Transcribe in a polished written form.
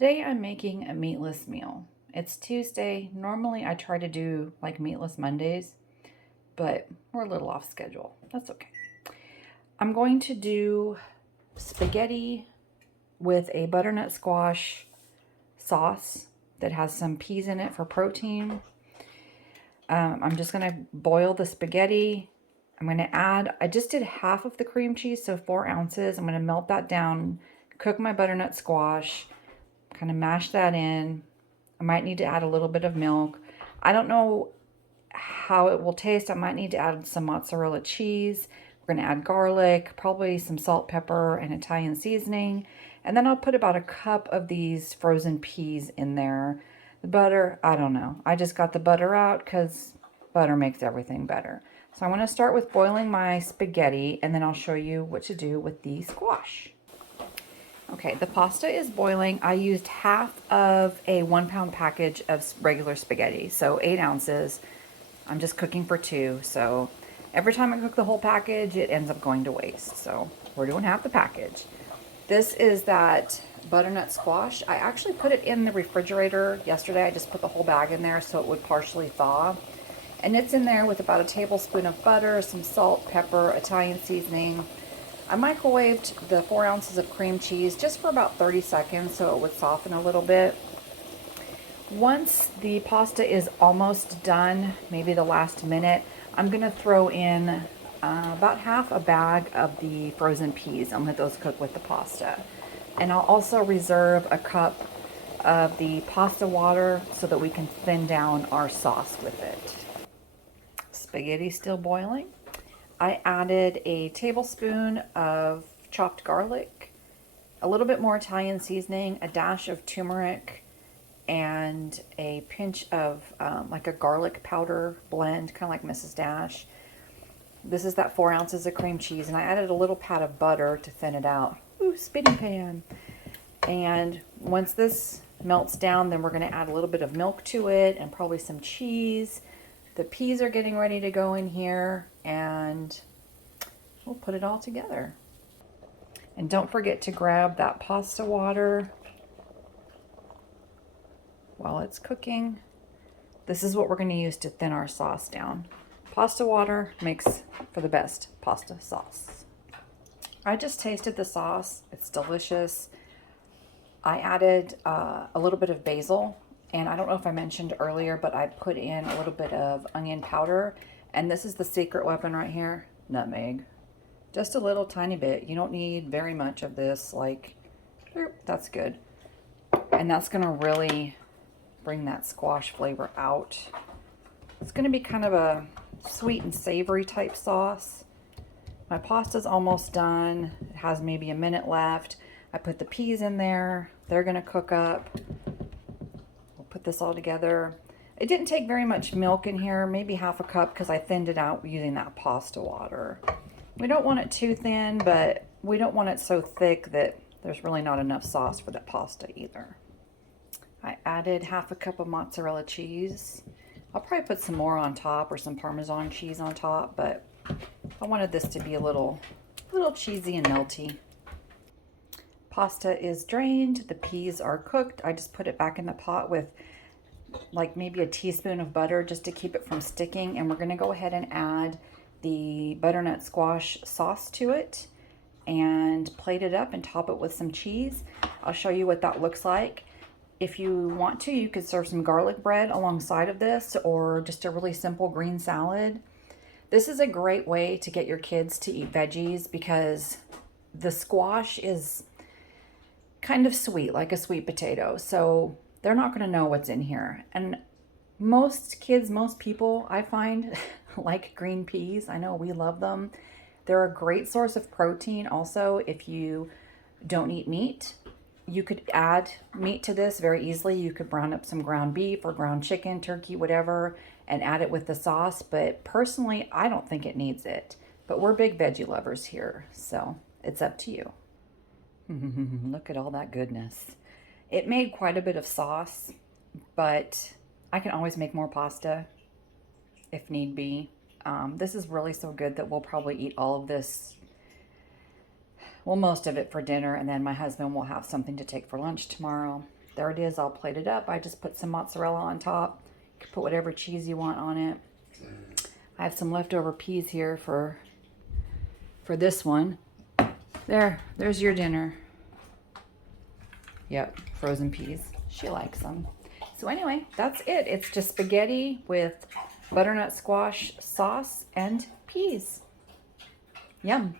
Today I'm making a meatless meal. It's Tuesday. Normally I try to do like meatless Mondays, but we're a little off schedule. That's okay. I'm going to do spaghetti with a butternut squash sauce that has some peas in it for protein. I'm just going to boil the spaghetti. I'm going to add, I just did half of the cream cheese, so 4 ounces. I'm going to melt that down, cook my butternut squash, kind of mash that in. I might need to add a little bit of milk. I don't know how it will taste. I might need to add some mozzarella cheese. We're going to add garlic, probably some salt, pepper, and Italian seasoning. And then I'll put about a cup of these frozen peas in there. The butter, I don't know. I just got the butter out because butter makes everything better. So I'm going to start with boiling my spaghetti, and then I'll show you what to do with the squash. Okay, the pasta is boiling. I used half of a 1-pound package of regular spaghetti, so 8 ounces. I'm just cooking for 2, so every time I cook the whole package, it ends up going to waste. So we're doing half the package. This is that butternut squash. I actually put it in the refrigerator yesterday. I just put the whole bag in there so it would partially thaw. And it's in there with about a tablespoon of butter, some salt, pepper, Italian seasoning. I microwaved the 4 ounces of cream cheese just for about 30 seconds so it would soften a little bit. Once the pasta is almost done, maybe the last minute, I'm going to throw in about half a bag of the frozen peas and let those cook with the pasta. And I'll also reserve a cup of the pasta water so that we can thin down our sauce with it. Spaghetti still boiling. I added a tablespoon of chopped garlic, a little bit more Italian seasoning, a dash of turmeric, and a pinch of like a garlic powder blend, kind of like Mrs. Dash. This is that 4 ounces of cream cheese, and I added a little pat of butter to thin it out. Ooh, spinning pan. And once this melts down, then we're going to add a little bit of milk to it and probably some cheese. The peas are getting ready to go in here, and we'll put it all together. And don't forget to grab that pasta water while it's cooking. This is what we're going to use to thin our sauce down. Pasta water makes for the best pasta sauce. I just tasted the sauce. It's delicious. I added a little bit of basil. And I don't know if I mentioned earlier, but I put in a little bit of onion powder. And this is the secret weapon right here, nutmeg. Just a little tiny bit. You don't need very much of this, like, that's good. And that's gonna really bring that squash flavor out. It's gonna be kind of a sweet and savory type sauce. My pasta's almost done. It has maybe a minute left. I put the peas in there. They're gonna cook up. Put this all together. It didn't take very much milk in here, maybe half a cup, because I thinned it out using that pasta water. We don't want it too thin, but we don't want it so thick that there's really not enough sauce for that pasta either. I added half a cup of mozzarella cheese. I'll probably put some more on top or some Parmesan cheese on top, but I wanted this to be a little cheesy and melty. Pasta is drained, the peas are cooked. I just put it back in the pot with like maybe a teaspoon of butter just to keep it from sticking. And we're gonna go ahead and add the butternut squash sauce to it and plate it up and top it with some cheese. I'll show you what that looks like. If you want to, you could serve some garlic bread alongside of this or just a really simple green salad. This is a great way to get your kids to eat veggies because the squash is kind of sweet, like a sweet potato. So they're not going to know what's in here. And most kids, most people, I find, like green peas. I know we love them. They're a great source of protein. Also, if you don't eat meat, you could add meat to this very easily. You could brown up some ground beef or ground chicken, turkey, whatever, and add it with the sauce. But personally, I don't think it needs it. But we're big veggie lovers here, so it's up to you. Look at all that goodness. It made quite a bit of sauce, but I can always make more pasta if need be. This is really so good that we'll probably eat all of this, well, most of it for dinner, and then my husband will have something to take for lunch tomorrow. there it is, all plated up. I just put some mozzarella on top. You can put whatever cheese you want on it. I have some leftover peas here for this one. There's your dinner. Yep, frozen peas. She likes them. So anyway, that's it. It's just spaghetti with butternut squash sauce and peas. Yum.